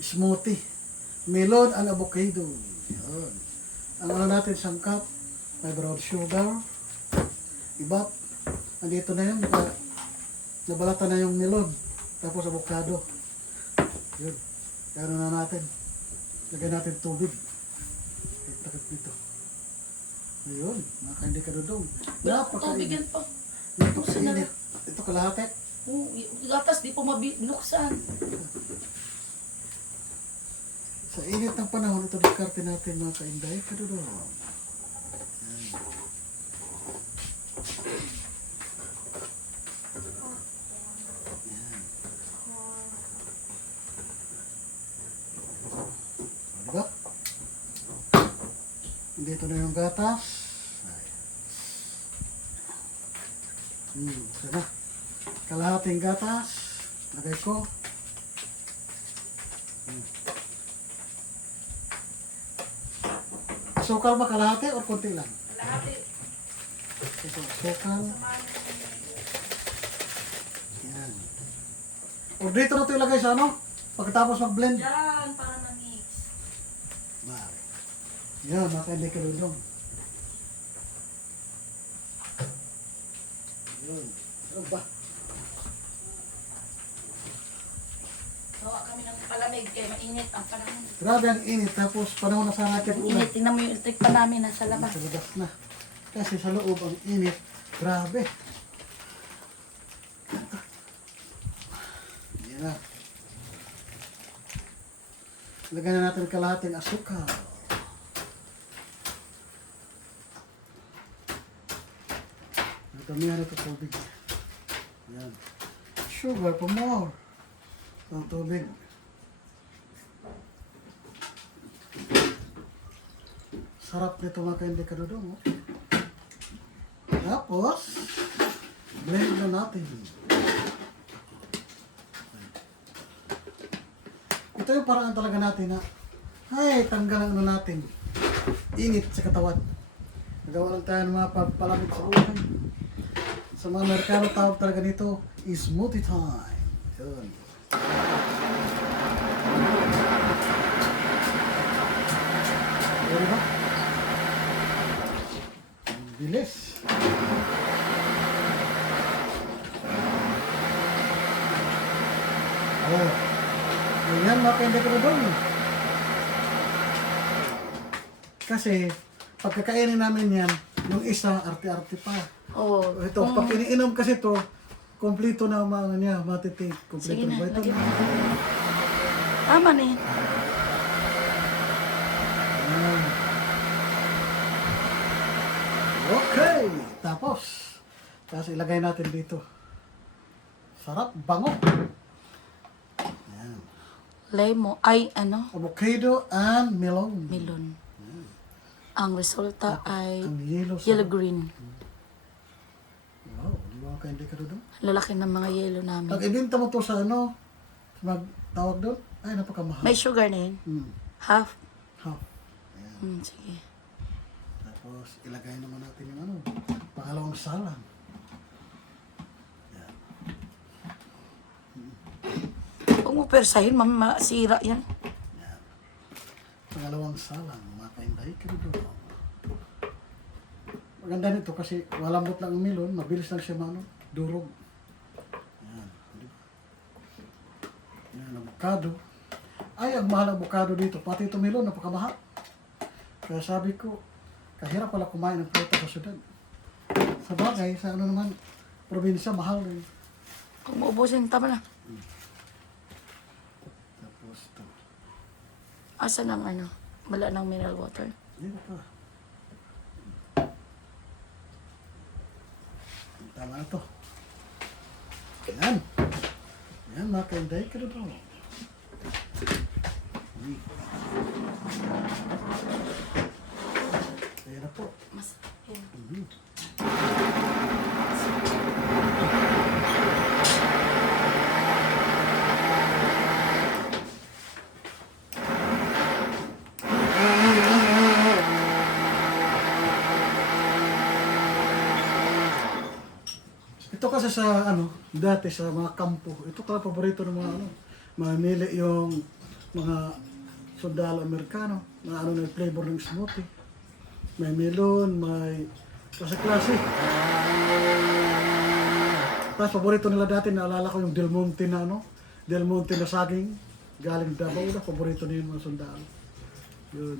smoothie. Melon and avocado. Yun. Ang ano natin, sangkap, may brown sugar, iba, andito na yun, nabalata na yung melon, tapos avocado. Yun. Kaya na natin. Lagyan natin tubig. Takip dito. Ayun, hindi ka dudong. Tubig yan pa. Napakainit. Ito kalahati. Oo, gatas di po binuksan. Sa init ng panahon, ito diskarte natin mga kainday. Kadudong. Yan. Yan. O, diba? Dito na yung gatas. Ito na. Kalahating gatas. Lagay ko. Sukal ba kalahati o konti lang? Kalahati. Ito, sukal. Yan. O dito na ito ilagay sa ano? Pagkatapos mag-blend. Yan, para na-mix. Bale. Yan, makainday ka dudong. Yun. Ano ba? Gawa kami ng palamig kaya mainit ang panahon. Grabe ang init. Tapos panahon na sana natin ulan. Init, tingnan mo yung electric pa namin nasa labas. Nasa labas na. Kasi sa loob ang init. Grabe. Yan na. Lagyan na natin kalahating asukal. Damihan ito tubig. Yan. Sugar for more. Ang tubig. Sarap nito mga kainday kadudong. Oh. Tapos, blend na natin. Ito yung paraan talaga natin na ay, tanggal ang ano natin. Init sa katawan. Nagawa lang tayo ng mga pagpalamig sa ulan. Sa mga Amerikano tawag talaga nito is smoothie time. Yun. Diba? Ang bilis. Oh. Ayan, mapende ko na doon. Kasi, pagkakainin namin yan, yung isa, arte-arte pa. Oo. Ito, pag iniinom kasi ito, kompleto na ang mga niya, matitig. Kompleto Sige na, na lagyan vitamin. mo. Tama na yan. Ayan. Okay, tapos ilagay natin dito. Sarap, bango. Ayan. Lemon, ay ano? Avocado and melon. Melon. Ang resulta ay Ang yellow yellow sarap. green. Wow, di ba kayo hindi ka doon? Lalaki ng mga yellow namin. Pag ibinta mo to sa ano, magtawag doon, ay napakamahal. May sugar na yun? Half? Half. Ayan. Sige. Tapos ilagay naman natin yung ano, pangalawang salang. Ayan. Huwag mo persahin, masira yan. Ayan. Pangalawang salang, mga kainday ka doon. Maganda nito kasi walambot lang ang melon, mabilis lang siya durog. Ayan. Ayan, avocado. Ay, ang mahal ang avocado dito. Pati ito melon, napakamahal. Kaya sabi ko, kahirap pala kumain ng prutas sa syudad. Sa bagay, sa ano naman, probinsya, mahal rin. Kung maubusin, tama na. Tapos ito. Asa ng ano? Wala ng mineral water. Dito pa. Tama na to. Ayan. Ayan, mga kainday ka doon. Ayan na po. Mas, yun. Ito kasi sa ano, dati sa mga kampo, ito talaga paborito ng mga ano, mamili yung mga sundalo Amerikano na ano na yung flavor ng smoothie. May melon, may klase-klase. Tapos paborito nila dati, naalala ko yung Del Monte na ano, Del Monte na saging, galing Davao na, paborito nila yung mga sundalo. Yun.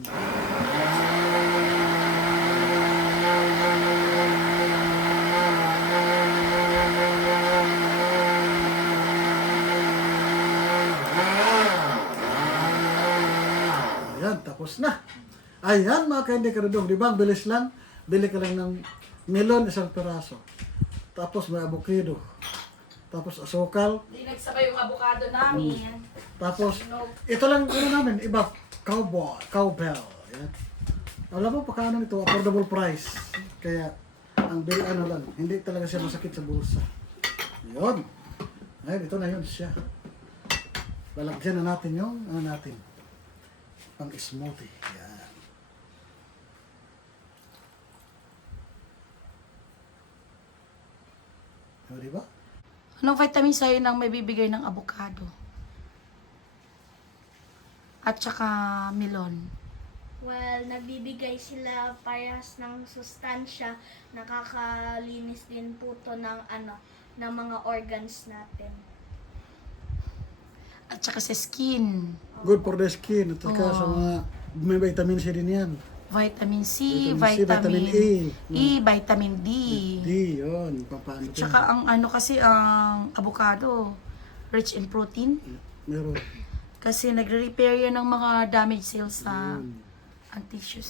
Ayan, tapos na. Ayan mga ka-hindi karudong, di ba? Ang bilis lang. Bili ka lang ng melon, isang peraso. Tapos may avocado. Tapos asukal. Hindi nagsabay yung avocado namin. Tapos, ito lang ano namin, iba, cowbell. Ayan. Alam mo, pagkaano nito, affordable price. Kaya, ang bill ano lang, hindi talaga siya masakit sa bulsa. Yun. Ayun, ito na yun siya. Lalagyan na natin yung, ano natin, pang smoothie. Yan. O, diba? Anong vitamin sa'yo nang may bibigay ng avocado? At saka melon. Well, nagbibigay sila parehas ng sustansya, nakakalinis din po to ng ng mga organs natin. At saka sa skin. Good for the skin. At saka Oo. sa mga, may vitamin C din yan. Vitamin C, Vitamin C, vitamin E. vitamin D. D, yun. Papaano Tsaka ang ano kasi ang avocado, rich in protein. Meron. Kasi nagre-repair yan ng mga damaged cells sa Yun. ang tissue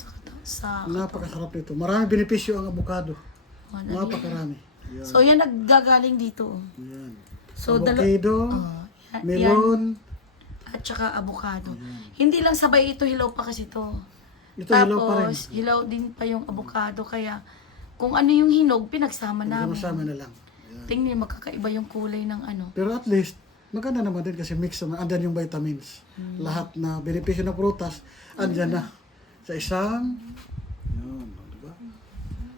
sa Napakasarap ito. Maraming benepisyo ang avocado. ano, Napakarami. Yan. So yan naggagaling dito. Yan. So Avocado, yan, melon. at saka avocado. Hindi lang sabay ito, hilaw pa kasi to. Ito hilaw pa rin. Tapos hilaw din pa yung avocado kaya kung ano yung hinog, pinagsama namin. Masama na lang. Yan. Tingnan, magkakaiba yung kulay ng ano. Pero at least, maganda naman din kasi mix naman. Andyan yung vitamins. Lahat na benepisyo ng prutas, andyan na. Sa isang, yun, diba?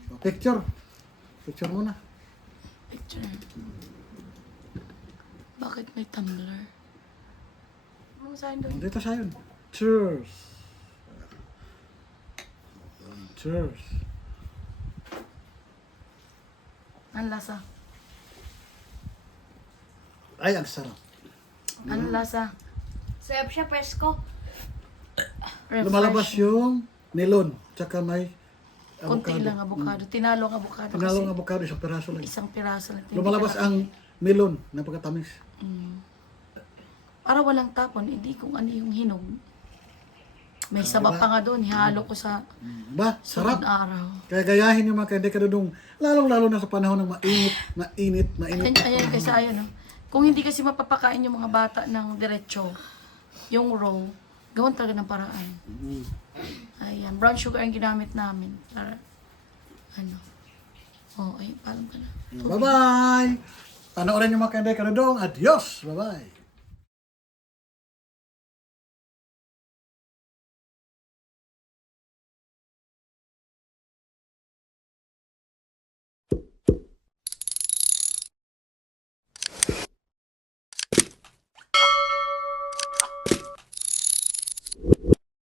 So, picture. Picture muna. Picture. Bakit may tumbler? Ano saan doon? Dito sa yun. Cheers. Cheers. Ang lasa. Ay, ang sarap. Ang lasa. Sarap siya, presko. Lumalabas yung melon, tsaka may Konti avocado. lang avocado. Tinalong avocado Tinalong kasi. avocado, isang peraso lang. Isang piraso lang. Lumalabas ang melon, napakatamis. Para walang tapon, hindi kung ano yung hinog. May saba pa nga doon, ihalo ko sa Ba, sarap. sunod araw. Kaya gayahin yung mga kandikadudong, lalong-lalo na sa panahon ng mainit. Ayan kasi ayan, no? Kung hindi kasi mapapakain yung mga bata ng diretso, yung raw, gawin talaga ng paraan. Mm. Ayan, brown sugar ang ginamit namin. Para, ano. Oh, ay, paalam ka na. Bye-bye! Panoorin yung mga kandikadudong. Adios! Bye-bye!